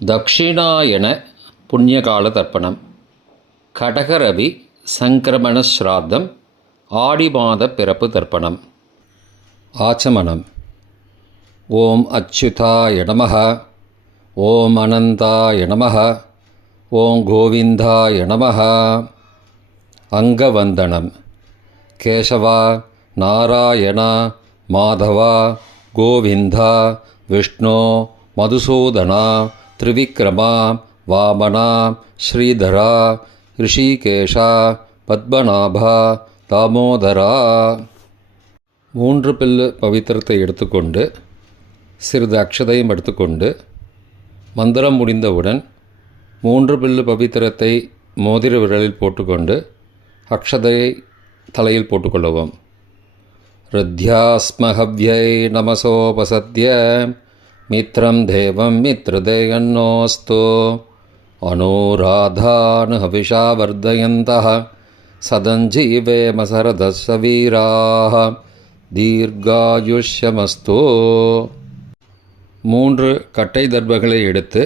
தக்ஷிணாயன புண்ணியகால தர்ப்பணம். கடகரவி சங்கிரமண ஸ்ராத்தம். ஆடி மாத பிறப்பு தர்ப்பணம். ஆச்சமனம். ஓம் அச்சுதாய நமஹ. ஓம் அனந்தாய நமஹ. ஓம் கோவிந்தாய நமஹ. அங்கவந்தனம். கேசவா, நாராயணா, மாதவா, கோவிந்தா, விஷ்ணு, மதுசூதனா, திரிவிக்ரமா, வாமனா, ஸ்ரீதரா, ரிஷிகேஷா, பத்மநாபா, தாமோதரா. 3 பில்லு பவித்திரத்தை எடுத்துக்கொண்டு சிறிது அக்ஷதையும் எடுத்துக்கொண்டு மந்திரம் முடிந்தவுடன் 3 பில்லு பவித்திரத்தை மோதிர விரலில் போட்டுக்கொண்டு அக்ஷதையை தலையில் போட்டுக்கொள்ளவும். ருத்யாஸ்மஹவ்யை நமசோபசத்ய மித்ரம் தேவம் மித்ரதேயன்னோஸ்து அனுராதானு ஹவிஷா வர்தயந்தः சதஞ்சீவேம சரதஸ்ஸ வீராः தீர்காயுஷ்யமஸ்து. 3 கட்டை தர்பங்களை எடுத்து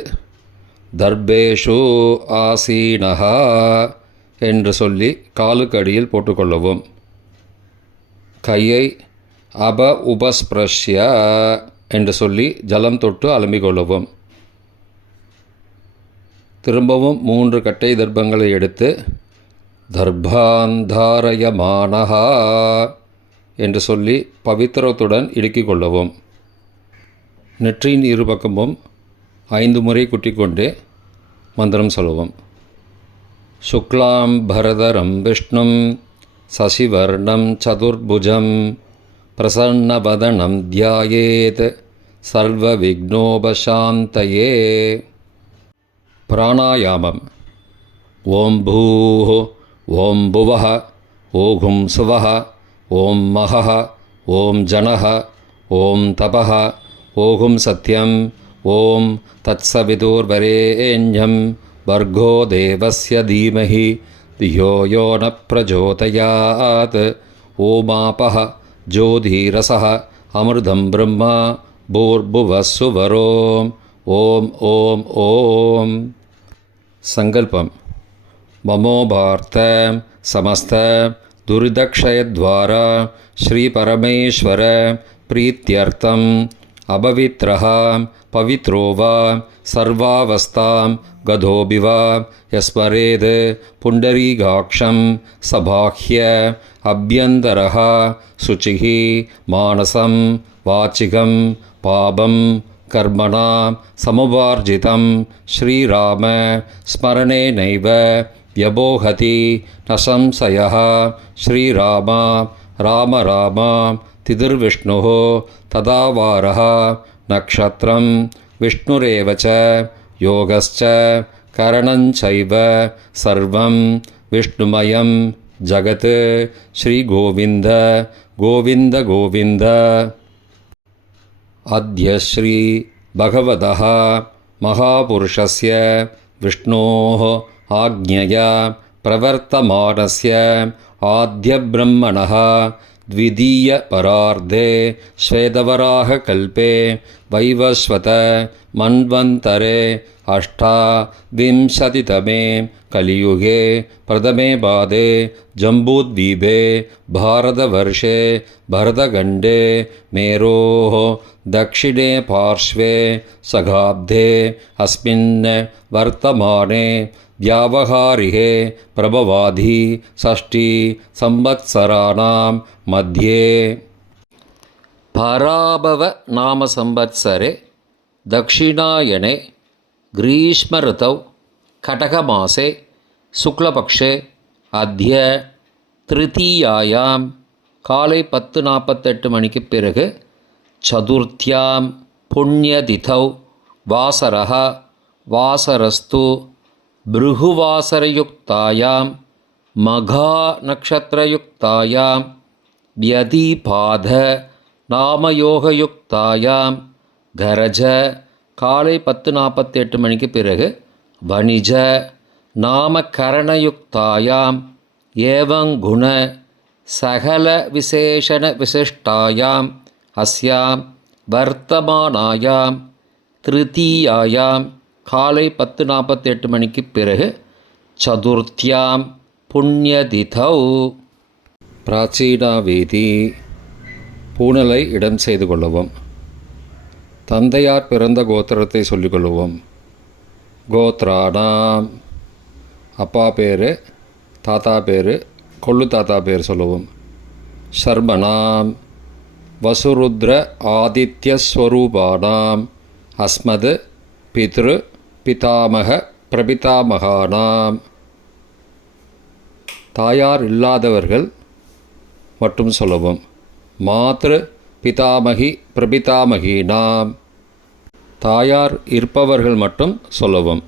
தர்பேஷு ஆசீனஹா என்று சொல்லி காலுக்கு அடியில் போட்டுக்கொள்ளவும். கையை உபஸ்பிரஷ்ய என்று சொல்லி ஜலம் தொட்டு அலம்பிக்கொள்ளவும். திரும்பவும் 3 கட்டை தர்பங்களை எடுத்து தர்பாந்தாரயமானஹா என்று சொல்லி பவித்திரத்துடன் இடுக்கிக் கொள்ளவும். நெற்றியின் இருபக்கமும் 5 முறை குட்டிக்கொண்டே மந்திரம் சொல்லவும். சுக்லாம் பரதரம் விஷ்ணும் சசிவர்ணம் சதுர்புஜம் பிரசன்னவதனம் தியாயேத் சர்வ விக்னோபசாந்தயே. பிராணாயாமம். ஓம் பூஹ், ஓம் புவஹ, ஓகும் சுவஹ, ஓம் மஹஹ, ஓம் ஜனஹ, ஓம் தபஹ, ஓகும் சத்யம், ஓம் தத்சவிதுர்வரேண்யம் வர்கோ தேவஸ்ய தீமஹி தியோ யோ ந பிரச்சோதயாத். ஓமாபஹ ஜோதிரசஹ அமிர்தம் பிரம்மா பூர்புவஸ்ஸுவரோம். ஓம் ஓம் ஓம். சங்கல்பம். மமோபார்த்த சமஸ்த துரிதக்ஷயத்வாரா ஸ்ரீ பரமேஸ்வர பிரீத்யர்த்தம் அபவித்ரஹ பவித்ரோ வா சர்வாவஸ்தாம் கதோபிவா யஸ்மரேத் புண்டரீகாக்ஷம் சபாஹ்ய அப்யந்தரஹ சுச்சிஹ மானசம் வாச்சிகம் பாபம் கர்மணா சமுபார்ஜிதம் ஸ்ரீராம ஸ்மரணேனைவ வ்யபோஹதி ந சம்சயः. ஸ்ரீராமா ராம ராமா திதிர்விஷ்ணுः ததாவாரः நக்ஷத்ரம் விஷ்ணுரேவ ச யோகஸ்ச கரணஞ்சைவ சர்வம் விஷ்ணுமயம் ஜகத். ஸ்ரீ கோவிந்த கோவிந்த கோவிந்த. அத்ய ஸ்ரீ பகவதः மகாபுருஷஸ்ய விஷ்ணோः ஆக்ஞயா பிரவர்த்தமானஸ்ய ஆத்யப்ரம்மணः द्वितीय परार्धे श्वेतवराह कल्पे वैवस्वत मन्वन्तरे अष्टाविंशतितमे कलियुगे प्रथमे पादे जम्बूद्वीपे भारतवर्षे भरतखण्डे मेरोः दक्षिणे पार्श्वे सगाब्दे अस्मिन् वर्तमाने व्यावहारिके प्रभवादि षष्ठी संवत्सराणां मध्ये. पराभव नाम संवत्सरे दक्षिणायने ग्रीष्म ऋतौ कटकमासे शुक्लपक्षे अद्य तृतीयायां காலை 10:48 மணிக்கு பிறகு சதுர்த்தியாம் புண்ணியதிதௌ வாசரஹ வாசரஸ்து பிருகுவாசரயுக்தாயாம் மகா நக்ஷத்ரயுக்தாயாம் வியதிபாத நாமயோகயுக்தாயாம் கரஜ காலை 10:48 மணிக்கு பிறகு வணிஜ நாமகரணயுக்தாயாம் ஏவங்குண சகல விசேஷண விசிஷ்டாயாம் அஸ்யாம் வர்த்தமானாயாம் திருத்தீயாயாம் காலை 10:48 மணிக்கு பிறகு சதுர்த்தியாம் புண்ணியதிதௌ. பிராச்சீனாவேதி பூணலை இடம் செய்து கொள்ளவும். தந்தையார் பிறந்த கோத்திரத்தை சொல்லிக்கொள்ளுவோம். கோத்ராணாம் அப்பா பேர், தாத்தா பேர், கொள்ளு தாத்தா பேர் சொல்லுவோம். சர்மணாம் வசுருத்ர ஆதித்யஸ்வரூபானாம் அஸ்மத் பித்ரு பிதாமக பிரபிதாமகானாம். தாயார் இல்லாதவர்கள் மட்டும் சொல்லவும். மாத்ரு பிதாமகி பிரபிதாமகீனாம். தாயார் இருப்பவர்கள் மட்டும் சொல்லவும்.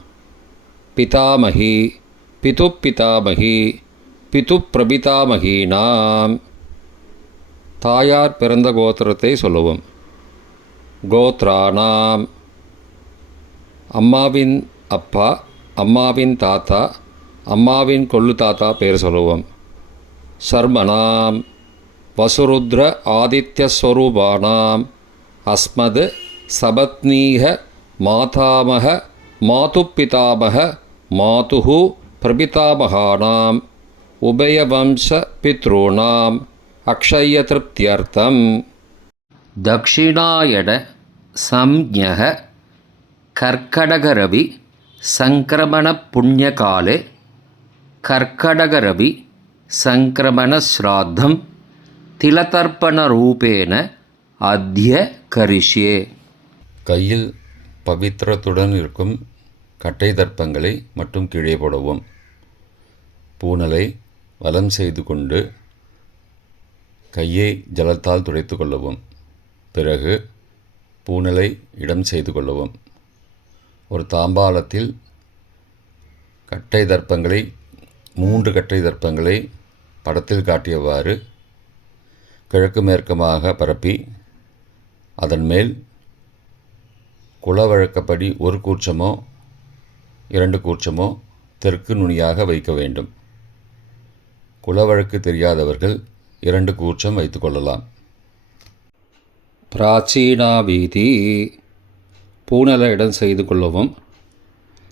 பிதாமகி பிது பிதாமகி பிது பிரபிதாமகீனாம். தாயார் பிறந்த கோத்திரத்தை சொல்லவும். கோத்ராணாம் அம்மாவின் அப்பா, அம்மாவின் தாத்தா, அம்மாவின் கொள்ளு தாத்தா பேர் சொல்லுவோம். சர்மணாம் வசுருத்ர ஆதித்யஸ்வரூபானாம் அஸ்மத் சபத்னீக மாதாமக மாதுப்பிதாமக மாதுஹு பிரபிதாமகானாம் உபயவம்ச பித்ருணாம் அக்ஷயத்ருப்தியர்த்தம். தக்ஷிணாயன சம்ஞக கர்க்கடகரவி சங்கிரமண புண்ணியகாலே கர்க்கடகரவி சங்கிரமண ஸ்ராத்தம் திலதர்ப்பணரூபேன அத்ய கரிஷ்யே. கையில் பவித்திரத்துடன் இருக்கும் கட்டை தர்ப்பங்களை மட்டும் கீழே போடவும். பூணலை வலம் செய்து கொண்டு கையை ஜலத்தால் துடைத்து கொள்ளவும். பிறகு பூணலை இடம் செய்து கொள்ளவும். ஒரு தாம்பாளத்தில் கட்டை தர்ப்பங்களை 3 கட்டை தர்ப்பங்களை படத்தில் காட்டியவாறு கிழக்கு மேற்குமாக பரப்பி அதன் மேல் குலவழக்கப்படி 1 கூர்ச்சமோ 2 கூர்ச்சமோ தெற்கு நுனியாக வைக்க வேண்டும். குலவழக்கு தெரியாதவர்கள் 2 கூர்ச்சம் வைத்துக்கொள்ளலாம். பிராச்சீனாவீதி பூணலை இடம் செய்து கொள்ளவும்.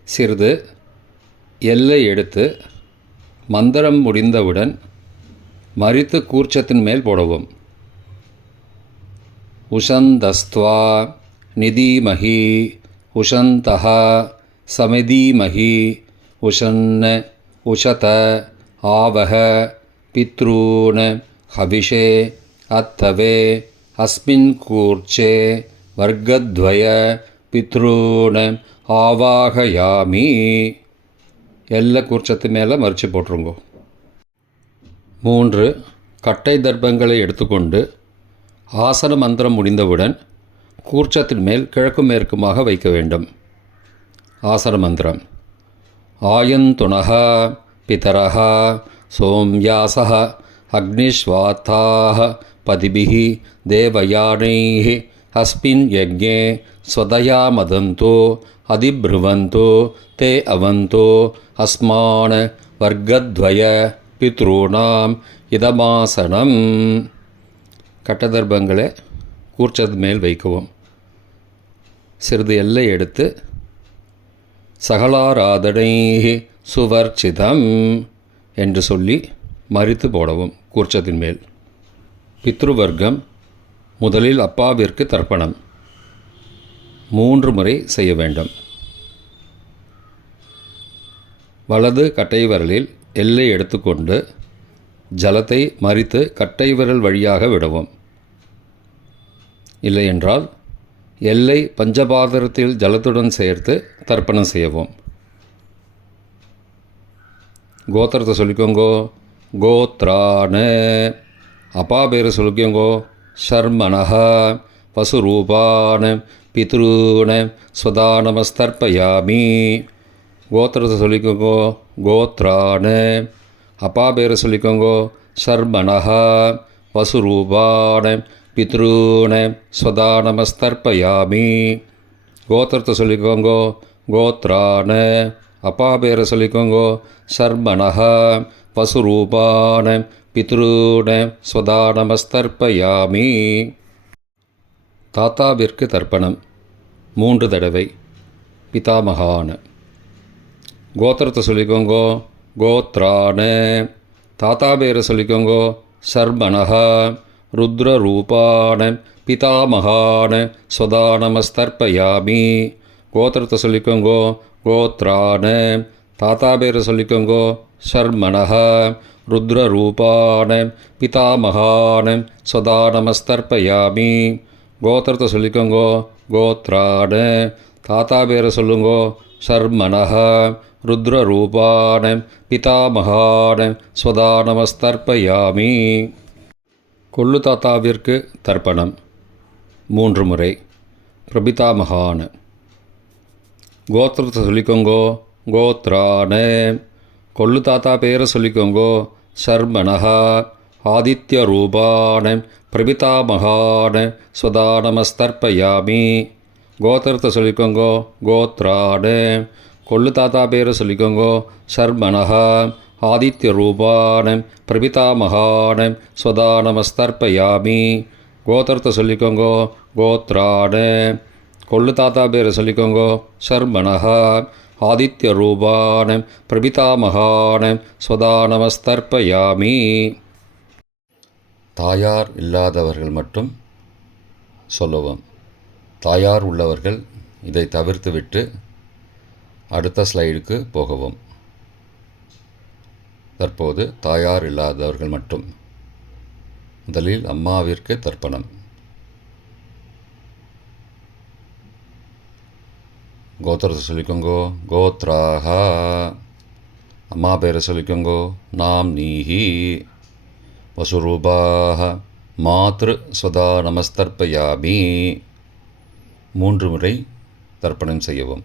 சிறிது எல்லை எடுத்து மந்திரம் முடிந்தவுடன் மரித்து கூர்ச்சத்தின் மேல் போடவும். உஷந்தஸ்த்வா நிதீமஹி உஷந்தஹ சமிதீமஹி உஷன்ன உஷத ஆவஹ பித்ரூன் ஹவிஷே அத்தவே அஸ்மின் கூர்ச்சே வர்க்கத்வய பித்ரூன் ஆவாகயாமி. எல்லா கூர்ச்சத்து மேலே மறித்து போட்டுருங்கோ. 3 கட்டை தர்ப்பங்களை எடுத்துக்கொண்டு ஆசன மந்திரம் முடிந்தவுடன் கூர்ச்சத்தின் மேல் கிழக்கு மேற்குமாக வைக்க வேண்டும். ஆசன மந்திரம். ஆயந்துணஹ பிதரஹ சோம்யாசஹ அக்னிஸ்வாத்தாஹ பதிபிஹி தேவயானைஹி அஸ்மின் யஜ்ஞே ஸ்வதயா மதந்தோ அதிப்ருவந்தோ தே அவந்தோ அஸ்மான் வர்க்கத்வய பித்ருணாம் இதமாசனம். கட்டதர்ப்பங்களை கூர்ச்சது மேல் வைக்கவும். சிறிது எல்லை எடுத்து சகலாராதனை சுவர்ச்சிதம் என்று சொல்லி மறித்து போடவும் கூர்ச்சத்தின் மேல். பித்ருவர்க்கம். முதலில் அப்பாவிற்கு தர்ப்பணம் 3 முறை செய்ய வேண்டும். வலது கட்டை விரலில் எல்லை எடுத்துக்கொண்டு ஜலத்தை மறித்து கட்டை விரல் வழியாக விடவும். இல்லையென்றால் எல்லை பஞ்சபாத்திரத்தில் ஜலத்துடன் சேர்த்து தர்ப்பணம் செய்யவும். கோத்திரத்தை சொல்லிக்கோங்கோ. கோத்ரான அப்பா பேர் சொல்லிக்கோங்கோ. ஷர்மணஹ வசுரூபான பித்ருன ஸ்வதானமஸ்தர்ப்பயாமி. கோத்திரத்தை சொல்லிக்கோங்கோ. கோத்ரான அப்பா பேரை சொல்லிக்கோங்கோ. ஷர்மணஹ வசுரூபான பித்ருன ஸ்வதானமஸ்தர்ப்பயாமி. கோத்திரத்தை சொல்லிக்கோங்கோ. கோத்ரான அப்பா பேரை சொல்லிக்கோங்கோ. ஷர்மணஹ வசுரூபான பித்ருன ஸ்வதானமஸ்தர்ப்பயாமி. தாத்தாவிற்கு தர்ப்பணம் 3 தடவை. பிதாமகான். கோத்திரத்தை சொல்லிக்கோங்கோ. கோத்ரானே. தாத்தா பேரை சொல்லிக்கோங்கோ. சர்மணஹ. ருத்ரரூபான் பிதாமகான் ஸ்வதா நமஸ்தர்ப்பயாமி. கோத்திரத்தை சொல்லிக்கோங்கோ. கோத்ரானே. தாத்தா பேரை சொல்லிக்கோங்கோ. சர்மணஹ. ருத்ரரூபான் பிதாமகான் ஸ்வதா நமஸ்தர்ப்பயாமி. கோத்திரத்தை சொல்லிக்கோங்கோ. கோத்ரானே. தாத்தா பேரை சொல்லுங்கோ. சர்மணஹ. ருத்ரரூபான் பிதாமகான் ஸ்வதா நமஸ்தர்ப்பயாமி. கொள்ளு தாத்தாவிற்கு தர்ப்பணம் 3 முறை. பிரபிதாமகான். கோத்திரத்தை சொல்லிக்கோங்கோ. கோத்ரானே. கொள்ளு தாத்தா பேரை சொல்லிக்கோங்கோ. சர்மணஹ. ஆதித்யரூபான் பிரபிதாமகான் ஸ்வதா நமஸ்தர்ப்பயாமி. கோத்திரத்தை சொல்லிக்கோங்கோ. கோத்ரானே. கொள்ளு தாத்தா பேரை சொல்லிக்கோங்கோ. சர்மணஹ. ஆதித்யரூபான் பிரபிதாமகான் ஸ்வதா நமஸ்தர்ப்பயாமி. கோத்திரத்தை சொல்லிக்கோங்கோ. கோத்ரானே. கொள்ளு தாத்தா பேரை சொல்லிக்கோங்கோ. சர்மணஹ. ஆதித்யரூபான் பிரபிதாமகான் ஸ்வதா நமஸ்தர்ப்பயாமி. தாயார் இல்லாதவர்கள் மட்டும் சொல்லவும். தாயார் உள்ளவர்கள் இதை தவிர்த்துவிட்டு அடுத்த ஸ்லைடுக்கு போகவும். தற்போது தாயார் இல்லாதவர்கள் மட்டும். முதலில் அம்மாவிற்கு தர்ப்பணம். கோத்திரத்தை சொல்லிக்கோங்கோ. கோத்ராஹ. அம்மா பேரை சொல்லிக்கோங்கோ. நாம் நீஹி. வசுரூபாஹ. மாத்ரு ஸ்வதா நமஸ்தர்ப்பயாமி. 3 முறை தர்ப்பணம் செய்யவும்.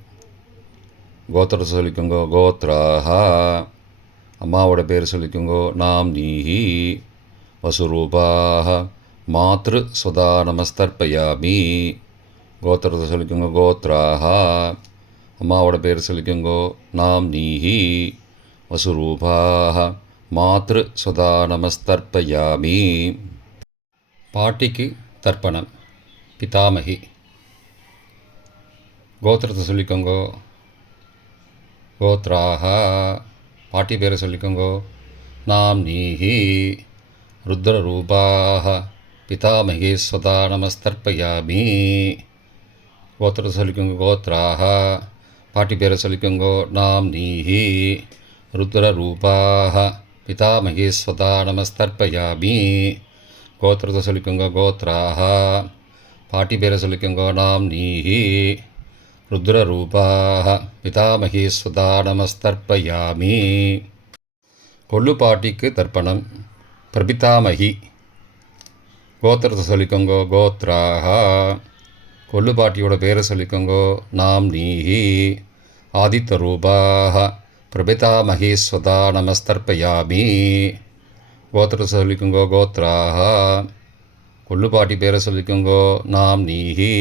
கோத்திரத்தை சொல்லிக்கோங்கோ. கோத்ராஹ. அம்மாவோட பேர் சொல்லிக்கோங்கோ. நாம் நீஹி. வசுரூபாஹ. மாத்ரு ஸ்வதா நமஸ்தர்ப்பயாமி. கோத்திரத்தை சொல்லிக்கோங்கோ. கோத்ராஹ. அம்மாவோட பேர் சொல்லிக்கோங்கோ. நாம் நீஹி. வசுரூபாஹ. மாத்ரு ஸ்வதா நமஸ்தர்ப்பயாமி. பாட்டிக்கு தர்ப்பணம். பிதாமகி. கோத்திரத்தை சொல்லிக்கோங்கோ. கோத்ராஹ. பாட்டி பேரை சொல்லிக்கோங்கோ. நாம் நீஹி. ருத்ரரூபாஹ. பிதாமகி ஸ்வதா நமஸ்தர்ப்பயாமி. கோத்திரத்தை சொல்லிக்கோங்கோ. கோத்ராஹ. பாட்டி பேரை சொல்லிக்கோங்கோ. நாம் நீஹி. ருத்ரரூபாஹ. பிதாமகி ஸ்வதா நமஸ்தர்ப்பயாமி. கோத்திரத்தை சொல்லிக்கோங்கோ. கோத்ராஹ. பாட்டி பேரை சொல்லிக்கோங்கோ. நாம் நீஹி. ருத்ரரூபாஹ. பிதாமகி ஸ்வதா நமஸ்தர்ப்பயாமி. கொள்ளு பாட்டிக்கு தர்ப்பணம். பிரபிதாமகி. கோத்திரத்தை சொல்லிக்கோங்கோ. கோத்ராஹ. கொள்ளு பாட்டியோட பேரை சொல்லிக்கோங்கோ. நாம் நீஹி. ஆதித்யரூபாஹ. பிரபிதாமகி ஸ்வதா நமஸ்தர்ப்பயாமி. கோத்திரத்தை சொல்லிக்கோங்கோ. கோத்ராஹ. கொள்ளு பாட்டி பேரை சொல்லிக்கோங்கோ. நாம் நீஹி.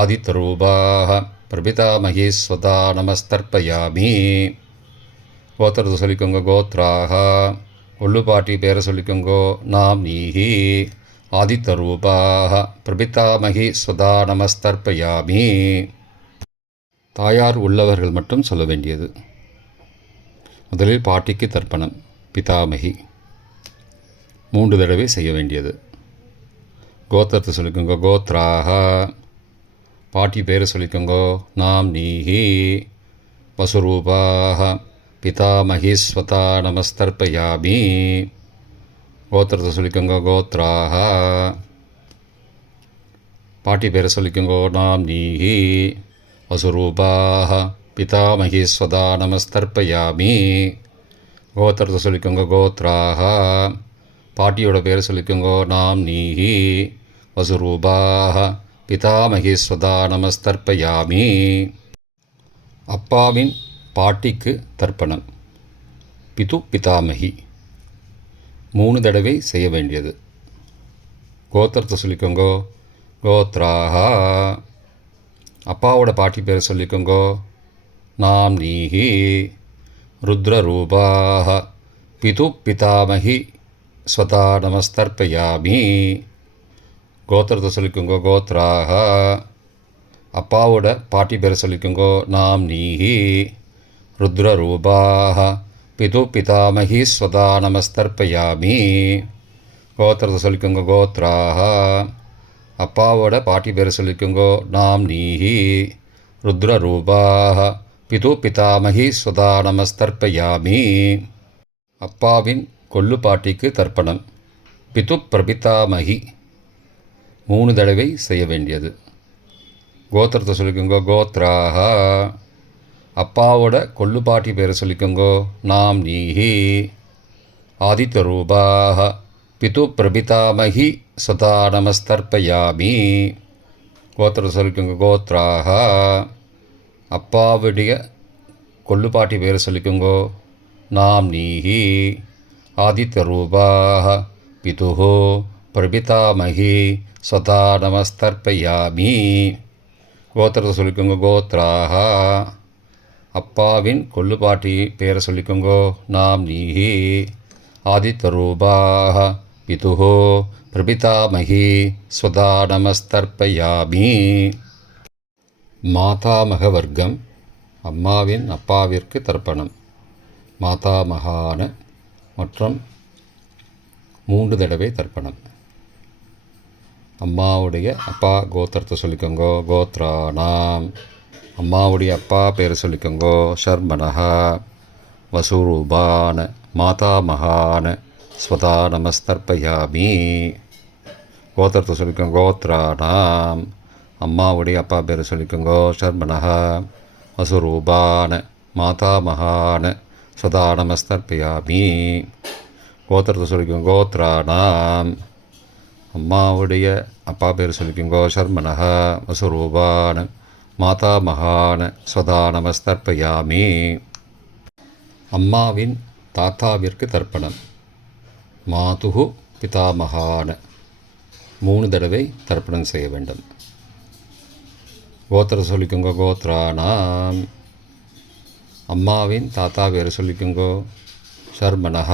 ஆதித்யரூபாஹ. பிரபிதாமகி ஸ்வதா நமஸ்தர்ப்பயாமி. கோத்திரத்தை சொல்லிக்கோங்கோ. கோத்ராஹ. கொள்ளு பாட்டி பேரை சொல்லிக்கோங்கோ. நாம் நீஹி. ஆதித்யரூபாஹ. பிரபிதாமகி ஸ்வதா நமஸ்தர்ப்பயாமி. தாயார் உள்ளவர்கள் மட்டும் சொல்ல வேண்டியது. முதலில் பாட்டிக்கு தர்ப்பணம். பிதாமகி 3 தடவை செய்ய வேண்டியது. கோத்திரத்தை சொல்லிக்கோங்க. கோத்ராஹ. பாட்டி பேரை சொல்லிக்கோங்கோ. நாம் நீஹி. வசுரூபாஹ. பிதாமகி ஸ்வதா நமஸ்தர்ப்பயாமி. கோத்திரத்தை சொல்லிக்கோங்க. கோத்ராஹ. பாட்டி பேரை சொல்லிக்கோங்கோ. நாம் நீஹி. வசுரூபாஹ. பிதாமகி ஸ்வதா நமஸ்தர்ப்பயாமி. கோத்திரத்தை சொல்லிக்கோங்க. கோத்ராஹ. பாட்டியோட பேரை சொல்லிக்கோங்கோ. நாம் நீஹி. வசுரூபாஹ. பிதாமகி ஸ்வதா நமஸ்தர்ப்பயாமி. அப்பாவின் பாட்டிக்கு தர்ப்பணம். பிது பிதாமகி 3 தடவை செய்ய வேண்டியது. கோத்திரத்தை சொல்லிக்கோங்கோ. கோத்ராஹ. அப்பாவோட பாட்டி பேரை சொல்லிக்கோங்கோ. நாம் நீஹி. ருத்ரரூபாஹ. பிது பிதாமகி ஸ்வதா நமஸ்தர்ப்பயாமி. கோத்திரத்தை சொல்லிக்கோங்கோ. கோத்ராஹ. அப்பாவோட பாட்டி பேரை சொல்லிக்கோங்கோ. நாம் நீஹி ருத்ரரூபாக பிது பிதாமகி ஸ்வதா நமஸ்தர்ப்பயாமி. கோத்திரத்தை சொல்லிக்கோங்க. கோத்ராக. அப்பாவோட பாட்டி பேரை சொல்லிக்கோங்கோ. நாம் நீஹி ருத்ரரூபாக பிது பிதாமகி ஸ்வதா நமஸ்தர்ப்பயாமி. அப்பாவின் கொள்ளு பாட்டிக்கு தர்ப்பணம். பிது பிரபிதாமகி 3 தடவை செய்ய வேண்டியது. கோத்திரத்தை சொல்லிக்கோங்க. கோத்ராக. அப்பாவோட கொள்ளு பாட்டி பேரை சொல்லிக்கோங்கோ. நாம் நீஹி ஆதித்யரூபாக பிது பிரபிதாமகி சதா நமஸ்தர்ப்பயாமி. கோத்திரத்தை சொல்லிக்கோங்க. கோத்ராக. அப்பாவுடைய கொள்ளு பாட்டி பேரை சொல்லிக்கோங்கோ. நாம் நீஹி ஆதித்யரூபாக பிதுஹோ பிரபிதாமகி ஸ்வதா நமஸ்தர்ப்பயாமி. கோத்திரத்தை சொல்லிக்கோங்க. கோத்ராக. அப்பாவின் கொள்ளு பாட்டி பேரை சொல்லிக்கோங்கோ. நாம் நீஹி ஆதித்யரூபாக பிதுஹோ பிரபிதாமகி ஸ்வதா நமஸ்தர்ப்பயாமி. மாதாமக வர்க்கம். அம்மாவின் அப்பாவிற்கு தர்ப்பணம். மாதாமகான மற்றும் 3 தடவை தர்ப்பணம். அம்மாவுடைய அப்பா கோத்திரத்தை சொல்லிக்கோங்கோ. கோத்ராணாம். அம்மாவுடைய அப்பா பேரை சொல்லிக்கோங்கோ. ஷர்மனஹா வசுரூபான மாதாமகான ஸ்வதா நமஸ்தர்ப்பயாமி. கோத்திரத்தை சொல்லிக்கோங்க. கோத்ராணாம். அம்மாவுடைய அப்பா பேரை சொல்லிக்கோங்கோ. ஷர்மனஹா வசுரூபான மாதாமகான ஸ்வதா நமஸ்தர்ப்பயாமி. கோத்திரத்தை சொல்லிக்கோங்க. கோத்ராணாம். அம்மாவுடைய அப்பா பேர் சொல்லிக்கோங்கோ. ஷர்மனஹ வசுரூபான மாதாமகான ஸ்வதா நமஸ்தர்ப்பயாமி. அம்மாவின் தாத்தாவிற்கு தர்ப்பணம். மாதுகு பிதாமகான 3 தடவை தர்ப்பணம் செய்ய வேண்டும். கோத்திர சொல்லிக்கோங்க. கோத்ராணாம். அம்மாவின் தாத்தா பேர் சொல்லிக்கோங்கோ. ஷர்மனஹ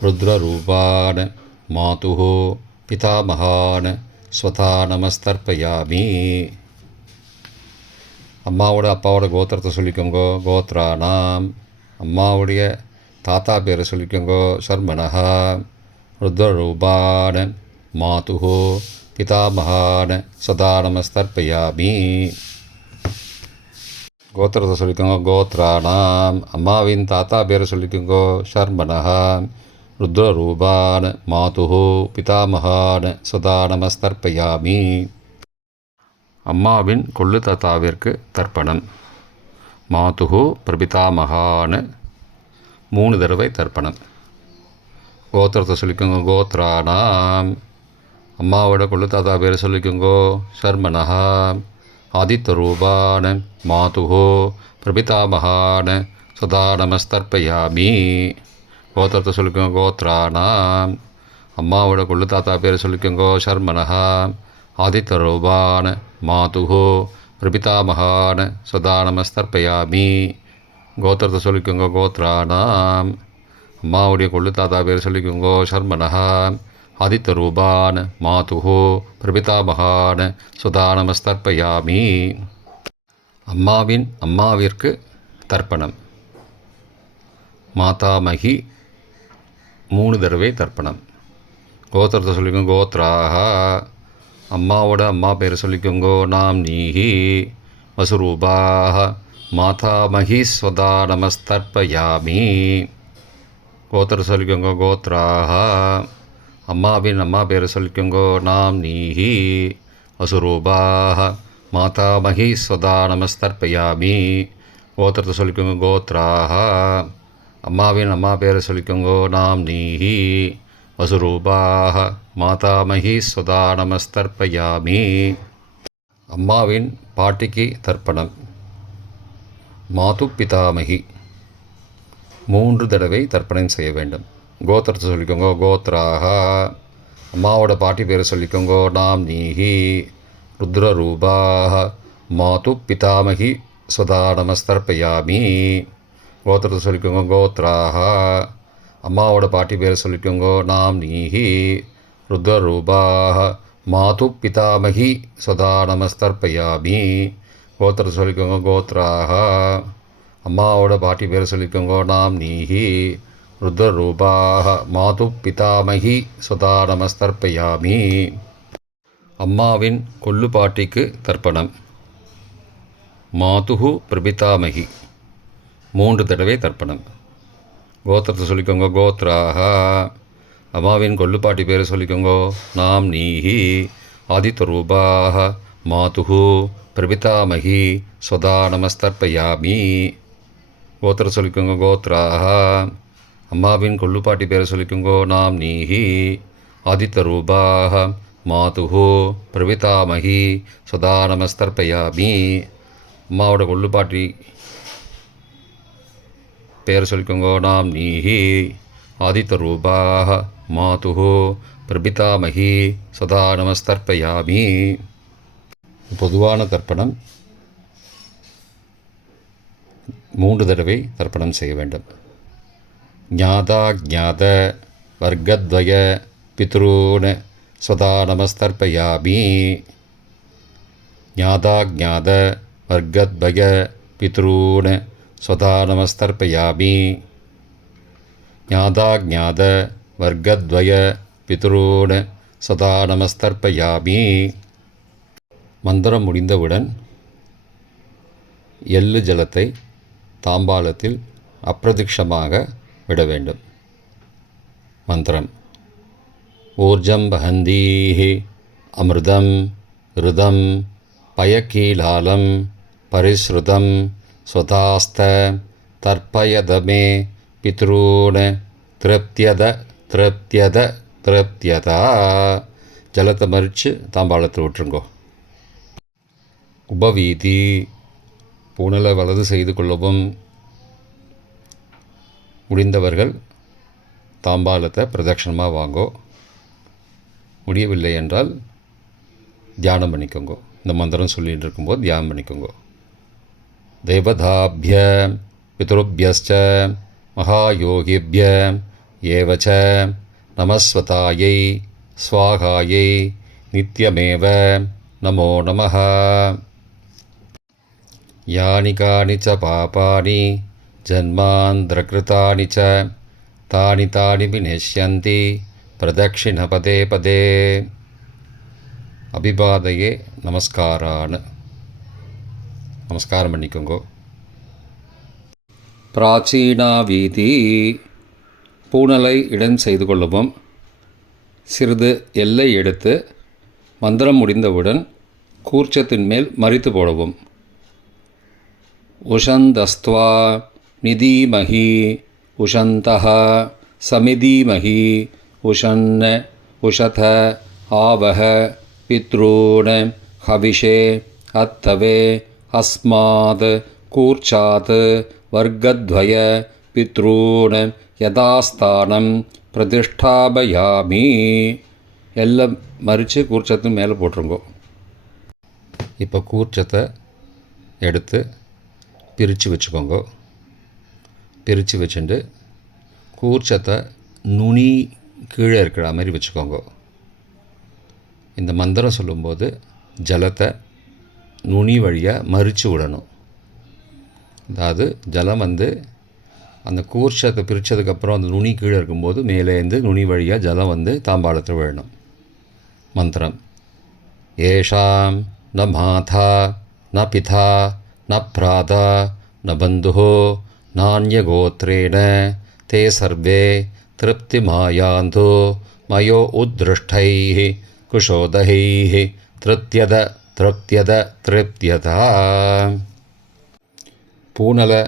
ருத்ரரூபான மாதுஹோ பிதாமகான ஸ்வதா நமஸ்தர்ப்பயாமி. அம்மாவோட அப்பாவோட கோத்திரத்தை சொல்லிக்கோங்கோ. கோத்ராணாம். அம்மாவுடைய தாத்தா பேரை சொல்லிக்கோங்கோ. ஷர்மனஹ ருத்ரரூபான மாதுஹோ பிதாமகான ஸ்வதா நமஸ்தர்ப்பயாமி. கோத்திரத்தை சொல்லிக்கோங்க. கோத்ராணாம். அம்மாவின் தாத்தா பேரை சொல்லிக்கோங்கோ. ஷர்மனஹ ருத்ரரூபான மாதுஹோ பிதாமகான ஸ்வதா நமஸ்தர்ப்பயாமி. அம்மாவின் கொள்ளு தாத்தாவிற்கு தர்ப்பணம். மாதுஹோ பிரபிதாமகான 3 தடவை தர்ப்பணம். கோத்திரத்தை சொல்லிக்கோங்க. கோத்ராணாம். அம்மாவோட கொள்ளு தாத்தா பேரை சொல்லிக்கோங்கோ. ஷர்மனஹ ஆதித்யரூபான மாதுஹோ பிரபிதாமகான ஸ்வதா நமஸ்தர்ப்பயாமி. கோத்திரத்தை சொல்லிக்கோங்க. கோத்ராணாம். அம்மாவோட கொள்ளு தாத்தா பேரை சொல்லிக்கோங்கோ. ஷர்மனஹ ஆதித்யரூபான மாதுஹோ பிரபிதாமகான ஸ்வதா நமஸ்தர்ப்பயாமி. கோத்திரத்தை சொல்லிக்கோங்க. கோத்ராணாம். அம்மாவுடைய கொள்ளு தாத்தா பேரை சொல்லிக்கோங்கோ. ஷர்மனஹ ஆதித்யரூபான மாதுஹோ பிரபிதாமகான ஸ்வதா நமஸ்தர்ப்பயாமி. அம்மாவின் அம்மாவிற்கு தர்ப்பணம். மாதாமகி 3 தடவை தர்ப்பணம். கோத்திரத்தை சொல்லிக்கோங்க. கோத்ராக. அம்மாவோட அம்மா பேரை சொல்லிக்கோங்கோ. நாம் நீஹி வசுரூபாக மாதாமகி ஸ்வதா நமஸ்தர்ப்பயாமி. கோத்திரத்தை சொல்லிக்கோங்க. கோத்ராக. அம்மாவின் அம்மா பேரை சொல்லிக்கோங்கோ. நாம் நீஹி வசுரூபாக மாதாமகி ஸ்வதா நமஸ்தர்ப்பயாமி. கோத்திரத்தை சொல்லிக்கோங்க. கோத்ராக. அம்மாவின் அம்மா பேரை சொல்லிக்கோங்கோ. நாம் நீஹி வசுரூபாக மாதாமகி ஸ்வதா நமஸ்தர்ப்பயாமி. அம்மாவின் பாட்டிக்கு தர்ப்பணம். மாது பிதாமகி 3 தடவை தர்ப்பணம் செய்ய வேண்டும். கோத்திரத்தை சொல்லிக்கோங்க. கோத்ராக. அம்மாவோட பாட்டி பேரை சொல்லிக்கோங்கோ. நாம் நீஹி ருத்ரரூபாக மாது பிதாமகி ஸ்வதா நமஸ்தர்ப்பயாமி. கோத்திரத்தை சொல்லிக்கோங்க. கோத்ராக. அம்மாவோட பாட்டி பேரை சொல்லிக்கோங்கோ. நாம் நீஹி ருத்ரரூபாக மாது பிதாமகி சதா நமஸ்தர்ப்பயாமி. கோத்திரத்தை சொல்லிக்கோங்க, கோத்ராக. அம்மாவோட பாட்டி பேரை சொல்லிக்கோங்க, நாம் நீஹி. ருத்ரரூபாக. மாது பிதாமகி சதா நமஸ்தர்ப்பயாமி. அம்மாவின் கொள்ளு பாட்டிக்கு தர்ப்பணம். மாதுஹு பிரபிதாமகி 3 தடவை தர்ப்பணம். கோத்திரத்தை சொல்லிக்கோங்க, கோத்ராக. அம்மாவின் கொள்ளுப்பாட்டி பேரை சொல்லிக்கோங்க, நாம் நீஹி. ஆதித்யரூபாக. மாதுஹு பிரபிதாமகி ஸ்வதா நமஸ்தர்ப்பயாமி. கோத்திரத்தை சொல்லிக்கோங்க, கோத்ராக. அம்மாவின் கொள்ளுப்பாட்டி பேரை சொல்லிக்கோங்க, நாம் நீஹி. ஆதித்யரூபாக. மாதுஹு பிரபிதாமகி ஸ்வதா நமஸ்தர்ப்பயாமி. அம்மாவோட கொள்ளுப்பாட்டி பேர் சொல்லிக்கோங்க, நாம் நீஹி. ஆதித்யரூபாக. மாதுஹு பிரபிதாமகி சதா நமஸ்தர்ப்பயாமி. பொதுவான தர்ப்பணம் 3 தடவை தர்ப்பணம் செய்ய வேண்டும். ஞாதா ஞாத வர்க்கத்வய பித்ரூன் சதா நமஸ்தர்ப்பயாமி. ஞாதா ஞாத வர்க்கத்வய பித்ரூன் ஸ்வதா நமஸ்தர்ப்பயாமி. ஞாதா ஞாத வர்க்கத்வய பித்ரூன் சதா நமஸ்தர்ப்பயாமி. மந்திரம் முடிந்தவுடன் எள்ளு ஜலத்தை தாம்பாலத்தில் அப்பிரதிக்ஷமாக விட வேண்டும். மந்திரம். ஊர்ஜம் வஹந்தீஹி அமிர்தம் ருதம் பயக்கீலாலம் பரிஸ்ருதம் ஸ்வதாஸ்த தர்ப்பயதமே பித்ரூன் திருப்தியத திருப்தியத திருப்தியதா. ஜலத்தை மறித்து தாம்பாளத்தில் விட்டுருங்கோ. உபவீதி. பூணலை வலது செய்து கொள்ளவும். முடிந்தவர்கள் தாம்பாளத்தை பிரதட்சணமாக வாங்கோ. முடியவில்லை என்றால் தியானம் பண்ணிக்கோங்க. இந்த மந்திரம் சொல்லிகிட்டு இருக்கும்போது தியானம் பண்ணிக்கோங்க. தேவதாபிய பித்ருபியஸ்ச மகாயோகிபிய ஏவச்ச நமஸ்வதாயை ஸ்வாகாயை நித்யமேவ நமோ நமः. யானி கானி ச பாபானி ஜன்மாந்திரகிருதானி ச தானி தானி விநஷ்யந்தி பிரதக்ஷிண பதே பதே. அபிபாதையே நமஸ்காரான். நமஸ்காரம் பண்ணிக்கோங்க. பிராச்சீனா வீதி. பூணலை இடம் செய்து கொள்ளவும். சிறிது எல்லை எடுத்து மந்திரம் முடிந்தவுடன் கூர்ச்சத்தின் மேல் மறித்து போடவும். உஷந்தஸ்த்வா நிதீமஹி உஷந்தஹ சமிதீமஹி உஷன்ன உஷத ஆவஹ பித்ரூன் ஹவிஷே அத்தவே அஸ்மாத் கூர்ச்சாத் வர்க்கத்வய பித்ரூன் யதாஸ்தானம் பிரதிஷ்டாபயாமி. எல்லாம் மறித்து கூர்ச்சத்து மேலே போட்டுருங்கோ. இப்போ கூர்ச்சத்தை எடுத்து பிரித்து வச்சுக்கோங்க. பிரித்து வச்சுட்டு கூர்ச்சத்தை நுனி கீழே இருக்கிற மாதிரி வச்சுக்கோங்க. இந்த மந்திரம் சொல்லும்போது ஜலத்தை நுனி வழியாக மறித்து விடணும். அதாவது ஜலம் அந்த கூர்ச்சத்தை பிரித்ததுக்கப்புறம் அந்த நுனி கீழே இருக்கும்போது மேலேருந்து நுனி வழியாக ஜலம் தாம்பாளத்தில் விழணும். மந்திரம். ஏஷாம் ந மாதா ந பிதா ந பிராதா ந பந்துஹோ நான்யகோத்ரேண தே சர்வே திருப்திமாயாந்தோ மயோ உத்ருஷ்டைः குஷோதகைः திருப்தியத திருப்தியத திருப்தியதா. பூணலை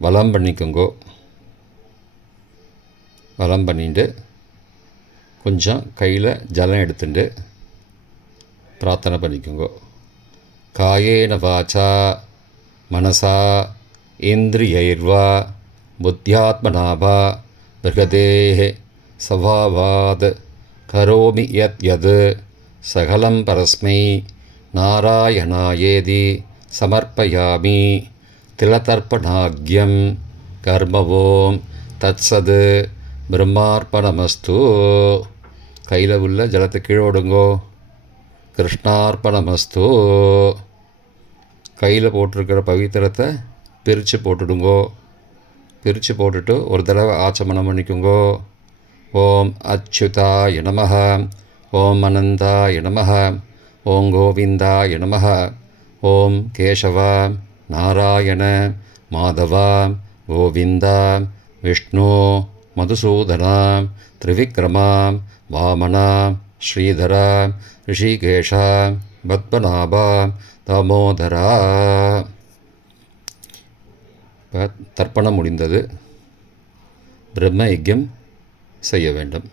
வலம் பண்ணிக்கோங்கோ. வலம் பண்ணிட்டு கொஞ்சம் கையில் ஜலம் எடுத்துட்டு பிரார்த்தனை பண்ணிக்கோங்கோ. காயேன வாச்சா மனசா இந்திரியைர்வா புத்தியாத்மனாவா பிருகதேஹ சவாவாத் கரோமி யத் யத் சகலம் பரஸ்மை நாராயணாயேதி சமர்ப்பயாமி திலதர்ப்பணாக்யம் கர்மவோம் தத்சத் பிரம்மார்ப்பணமஸ்து. கையில் உள்ள ஜலத்தை கீழே விடுங்கோ. கிருஷ்ணார்ப்பணமஸ்து. கையில் போட்டிருக்கிற பவித்திரத்தை பிரித்து போட்டுடுங்கோ. பிரித்து போட்டுட்டு ஒரு தடவை ஆச்சமனம் பண்ணிக்குங்கோ. ஓம் அச்சுதாய நமஹ, ஓம் அனந்தாய நமஹ, ஓம் கோவிந்தாய நமஹ, ஓம் கேசவ நாராயண மாதவ கோவிந்தா விஷ்ணு மதுசூதனா திரிவிக்ரமா வாமனா ஸ்ரீதரா ரிஷிகேஷா பத்மநாபா தாமோதரா. இப்போ தர்ப்பணம் முடிந்தது. பிரம்ம யஜ்யம் செய்ய வேண்டும்.